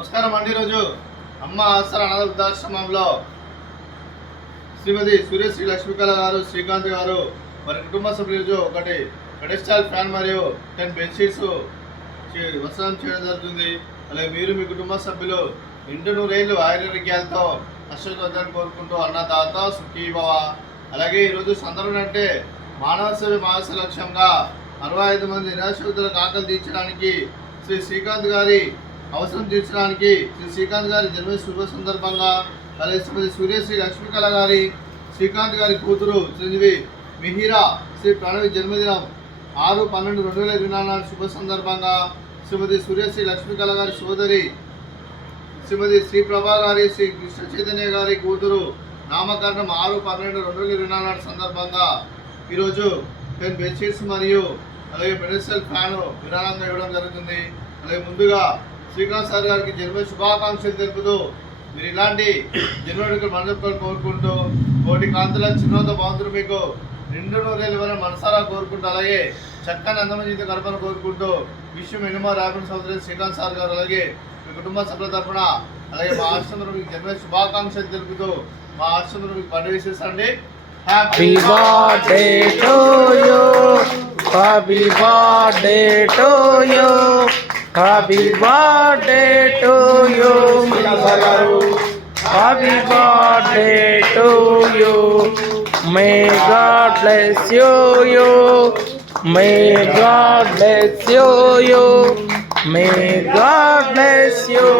నమస్కారం అండి. ఈరోజు అమ్మ ఆసరా అనాథ వృద్ధాశ్రమంలో శ్రీమతి సూర్యశ్రీ లక్ష్మీకళ గారు, శ్రీకాంత్ గారు వారి కుటుంబ సభ్యులు ఒకటి పెడెస్టాల్ ఫ్యాన్ మరియు 10 బెడ్షీట్స్ వసనం చేయడం జరుగుతుంది. అలాగే మీరు మీ కుటుంబ సభ్యులు ఇంటి నూరేళ్ళు ఆయుర్వేద్యాలతో అశ్వద్ధాన్ని కోరుకుంటూ అన్నదాత సుఖీభవ. అలాగే ఈరోజు సందర్భం అంటే మానవ సేవ మానస లక్ష్యంగా 65 మంది నిరాశ్రితులకు ఆకలి తీర్చడానికి శ్రీ శ్రీకాంత్ గారి అవసరం తీర్చడానికి శ్రీ శ్రీకాంత్ గారి జన్మ శుభ సందర్భంగా అలాగే శ్రీమతి సూర్యశ్రీ లక్ష్మీకళ గారి, శ్రీకాంత్ గారి కూతురు చిరంజీవి మిహిరా శ్రీ ప్రణవి జన్మదినం 6/12/2024 శుభ సందర్భంగా శ్రీమతి సూర్యశ్రీ లక్ష్మీకళ గారి సోదరి శ్రీమతి శ్రీ ప్రభా గారి, శ్రీ కృష్ణ చైతన్య గారి కూతురు నామకరణం 6/12/2024 సందర్భంగా ఈరోజు 10 బెడ్షీట్స్ మరియు అలాగే పెడెస్టల్ ఫ్యాన్ విరాళంగా ఇవ్వడం జరుగుతుంది. అలాగే ముందుగా శ్రీకాంత్ సార్ గారికి జన్మ శుభాకాంక్షలు తెలుపుతూ మీరు ఇలాంటి జన్మడికి మనసుకొని కోరుకుంటూ కోటి కాంతుల చిన్నతో బాగుంటుంది మీకు నిండు నూరేళ్ళు వల్ల మనసారా కోరుకుంటూ అలాగే చక్కని అందమైన జీవిత గడపను కోరుకుంటూ విశ్వం ఎనుమ రాబిన్ సోదరి శ్రీకాంత్ సార్ గారు అలాగే మీ కుటుంబ సభ్యుల తరఫున అలాగే మా ఆశ్రమంలో మీకు జన్మ శుభాకాంక్షలు తెలుపుతూ మా ఆశ్రమంలో మీకు పండుగ విశేషండి. Happy birthday to you, happy birthday to you, happy birthday to you, happy birthday to you. May God bless you, may God bless you, may God bless you.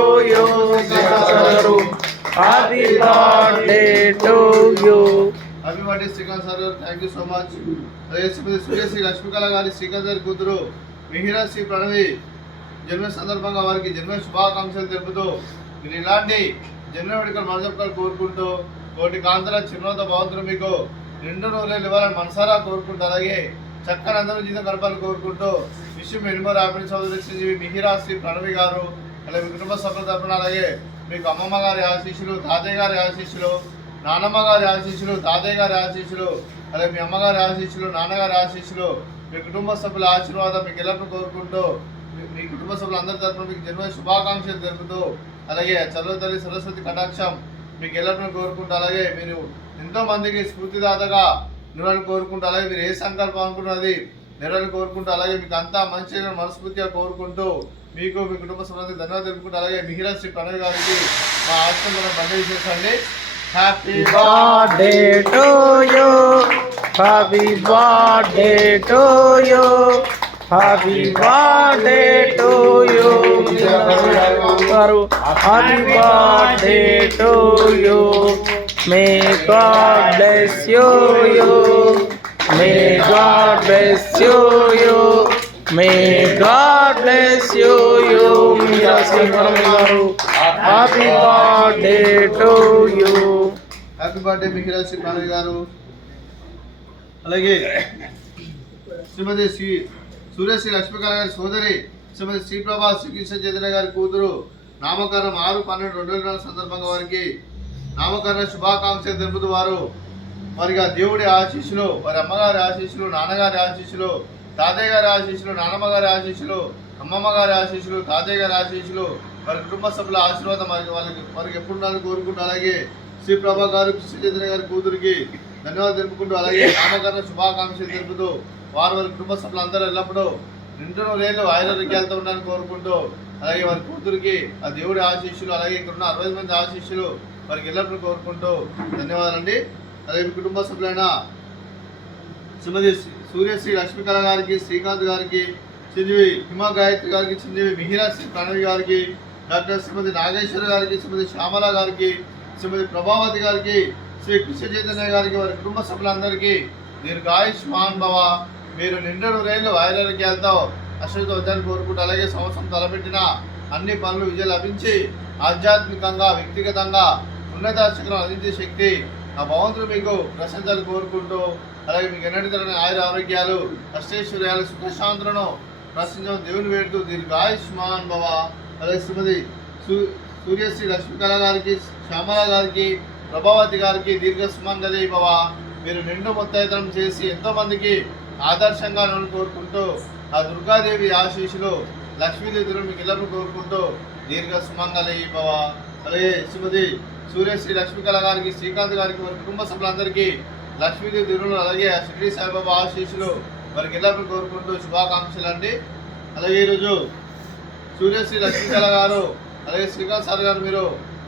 Happy birthday to you. Happy birthday Srikanth sir గారు, thank you so much. అలాగే శ్రీమతి సూర్యశ్రీ లక్ష్మీకళ గారి, శ్రీకాంత్ గారి కూతురు మిహిరా శ్రీ ప్రణవి జన్మ సందర్భంగా వారికి జన్మ శుభాకాంక్షలు తెలుపుతూ మీరు ఇలాంటి జన్మ వేడుకలు మనసొక్కలు కోరుకుంటూ కోటి కాంతల చిరునవ్వుతో భగవంతుడు మీకు నిండు నూరేళ్ళు ఇవ్వాలని మనసారా కోరుకుంటూ అలాగే చక్కని అందరూ జీవితం గడపాలని కోరుకుంటూ విశ్వం ఎనుమ రాబిన్ సోదరి శ్రీజీవి మిహిరా శ్రీ ప్రణవి గారు అలాగే మీ కుటుంబ సభ్యుల తరఫున అలాగే మీకు అమ్మమ్మ గారి ఆశీస్సులు, తాతయ్య గారి ఆశీస్సులు, నానమ్మ గారి ఆశీస్సులు, తాతయ్య గారి ఆశీస్సులు, అలాగే మీ అమ్మగారి ఆశీస్సులు, నాన్నగారి ఆశీస్సులు, మీ కుటుంబ సభ్యుల ఆశీర్వాదం మీకు ఎల్లప్పుడూ కోరుకుంటూ మీ కుటుంబ సభ్యులందరి తరఫున మీకు జన్మ శుభాకాంక్షలు తెలుపుతూ అలాగే చదువు తల్లి సరస్వతి కటాక్షం మీకు ఎల్లప్పుడూ కోరుకుంటూ అలాగే మీరు ఎంతో మందికి స్ఫూర్తిదాతగా నిలవాలని కోరుకుంటూ అలాగే మీరు ఏ సంకల్పం అనుకున్నది నెరవేరాలని కోరుకుంటూ అలాగే మీకు అంతా మంచిగా మనస్ఫూర్తిగా కోరుకుంటూ మీకు మీ కుటుంబ సభ్యులకు ధన్యవాదాలు తెలుపుకుంటూ అలాగే మిహిరా శ్రీ ప్రణవి గారికి మా ఆశ్రమంలో పండుగ చేసండి. Happy birthday to you, happy birthday to you, happy birthday to you, happy birthday to you. May God bless you, may God bless you, may God bless you. Happy birthday to you. Happy birthday Mihira Sri Pranavi గారు. అలాగే శ్రీమతి సూర్యశ్రీ లక్ష్మీకళ గారి సోదరి శ్రీమతి శ్రీప్రభా శ్రీకృష్ణ చైతన్య గారి కూతురు నామకరణం 6/12/2024 సందర్భంగా వారికి నామకరణ శుభాకాంక్షలు తెలుపుతూ వారికి ఆ దేవుడి ఆశీస్సులు, వారి అమ్మగారి ఆశీస్సులు, నాన్నగారి ఆశీస్సులు, తాతయ్య గారి ఆశీస్సులు, నాన్నమ్మ గారి ఆశీస్సులు, అమ్మమ్మ గారి ఆశీస్సులు, తాతయ్య గారి ఆశీస్సులు, వారి కుటుంబ సభ్యుల ఆశీర్వాదం వారికి ఎప్పుడు ఉండాలని కోరుకుంటూ అలాగే శ్రీప్రభా గారు, కృష్ణ చైతన్య గారి కూతురికి ధన్యవాదాలు తెలుపుకుంటూ అలాగే నామకరణ శుభాకాంక్షలు తెలుపుతూ వారి కుటుంబ సభ్యులందరూ ఎల్లప్పుడూ నిండు నూరేళ్ళు ఆయుర్వేద్యాలతో ఉండాలని కోరుకుంటూ అలాగే వారి కూతురికి ఆ దేవుడి ఆశీస్సులు అలాగే ఇక్కడ ఉన్న 65 మంది ఆశీస్సులు వారికి ఎల్లప్పుడూ కోరుకుంటూ ధన్యవాదాలండి. అలాగే మీ కుటుంబ సభ్యులైన శ్రీమతి సూర్యశ్రీ లక్ష్మీకళ గారికి, శ్రీకాంత్ గారికి, చిరంజీవి హిమా గాయత్రి గారికి, చిరంజీవి మిహిరా శ్రీ ప్రణవి గారికి, డాక్టర్ శ్రీమతి నాగేశ్వర గారికి, శ్రీమతి శ్యామల గారికి, శ్రీమతి ప్రభావతి గారికి, శ్రీ కృష్ణ చైతన్య గారికి, వారి కుటుంబ సభ్యులందరికీ దీర్ఘాయుష్మాన్ భవ, మీరు నిండు నూరేళ్ళు ఆయుర్వేద్యాలతో అశ్వతో వద్దని కోరుకుంటూ అలాగే సంవత్సరం తలపెట్టిన అన్ని పనులు విజయం లభించి ఆధ్యాత్మికంగా వ్యక్తిగతంగా ఉన్నత శిఖరం అందించే శక్తి ఆ భగవంతుడు మీకు ప్రశంసలు కోరుకుంటూ అలాగే మీకు ఎన్నటి తరని ఆయుర ఆరోగ్యాలు, అష్టైశ్వర్యాలు, సుఖశాంతులను ప్రశ్నించడం దేవుని వేడుతూ దీర్ఘాయుష్మాన్ భవ. అలాగే శ్రీమతి సూర్యశ్రీ లక్ష్మీకళ గారికి, శ్యామల గారికి, ప్రభావతి గారికి దీర్ఘస్మంగళి భవ, మీరు నిండు ముత్తైతనం చేసి ఎంతో మందికి ఆదర్శంగా కోరుకుంటూ ఆ దుర్గాదేవి ఆశీస్సులు, లక్ష్మీదేవి మీకు ఇళ్ళను కోరుకుంటూ దీర్ఘ సుమంగళి భవ. అలాగే శ్రీమతి సూర్యశ్రీ లక్ష్మీకళ గారికి, శ్రీకాంత్ గారికి, వారి కుటుంబ సభ్యులందరికీ లక్ష్మీదేవి దిరులు, అలాగే షిరిడి సాయిబాబా ఆశీస్సులు వారికి ఎల్లప్పుడూ కోరుకుంటూ శుభాకాంక్షలు అండి. అలాగే ఈరోజు సూర్యశ్రీ లక్ష్మీకళ గారు, అలాగే శ్రీకాంత్ సార్ గారు మీరు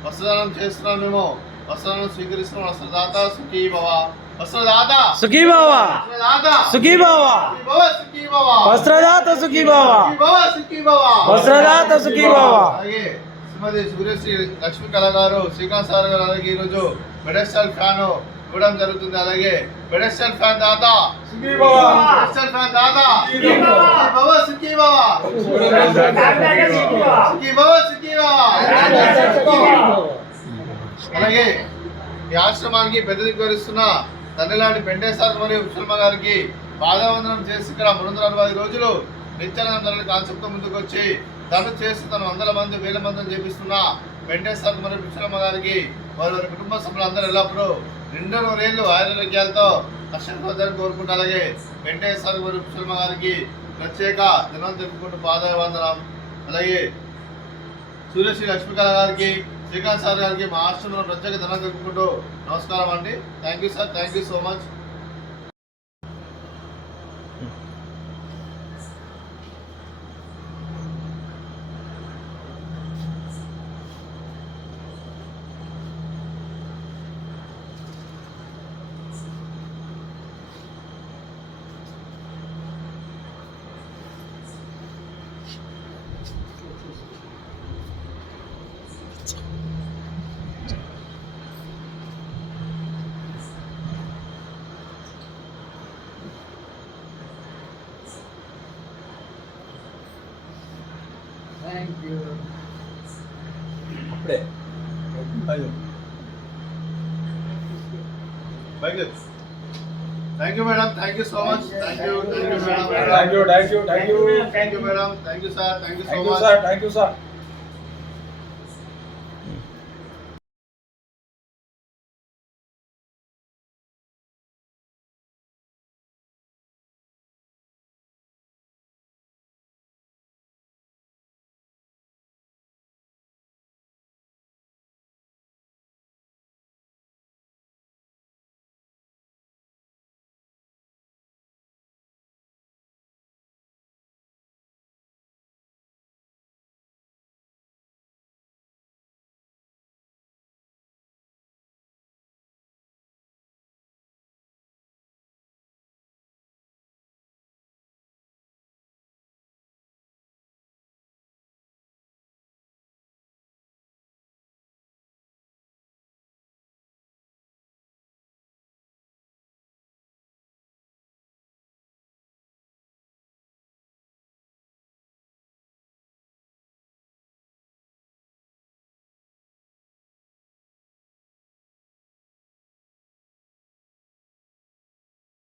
వస్త్రదానం చేస్తున్నాం. మేము వస్త్రాలను స్వీకరిస్తున్నాం. వస్త్రదాత సుఖీ భవ. వస్త్రదాత సుఖీ భవ. సుఖీ భవ. సుఖీ భవ. వస్త్రదాత సుఖీ భవ. సుఖీ భవ. వస్త్రదాత సుఖీ భవ. అలాగే శ్రీమతి సూర్యశ్రీ లక్ష్మీకళ గారు, శ్రీకాంత్ సార్ గారు, అలాగే ఈరోజు పెడెస్టల్ ఫ్యాన్ ఇవ్వడం జరుగుతుంది. అలాగే పెడెస్టల్ ఫ్యాన్ దాత సుఖీ భవ. పెడెస్టల్ ఫ్యాన్ దాత సుఖీ భవ. సుఖీ భవ. సుఖీ భవ. సుఖీ భవ. అలాగే ఈ ఆశ్రమానికి పెద్ద దిగ్గరిస్తున్న తల్లిలాంటి పెండేశ్వర మరియు ఉషల్మ గారికి పాదవందనం చేసి ఇక్కడ 360 రోజులు నిత్యానంద కాన్సెప్ట్ ముందుకు వచ్చి తను చేసి తను వందల మంది వేల మందిని చేపిస్తున్న వెంకటేశ్వర మరియు ఉషల్మ గారికి వారి వారి కుటుంబ సభ్యులందరూ ఎల్లప్పుడూ 200 ఏళ్ళు ఆరోగ్యాలతో కష్టపడాలని కోరుకుంటూ, అలాగే వెంకటేశ్వర మరియు ఉషల్మ గారికి ప్రత్యేక దినం తెలుపుకుంటూ పాదవందనం. అలాగే సూర్యశ్రీ లక్ష్మీకళ గారికి, శ్రీకాంత్ సార్ గారికి మా ఆశ్రమంలో ప్రత్యేక ధనం తెలుపుకుంటూ నమస్కారం అండి. Thank you sir. Thank you so much. అప్పుడే thank you madam. Thank you so much. Thank you. Thank you madam. Thank you. Thank you. Thank you. Thank you madam. Thank you sir. Thank you so thank you much. Sir. Thank you sir.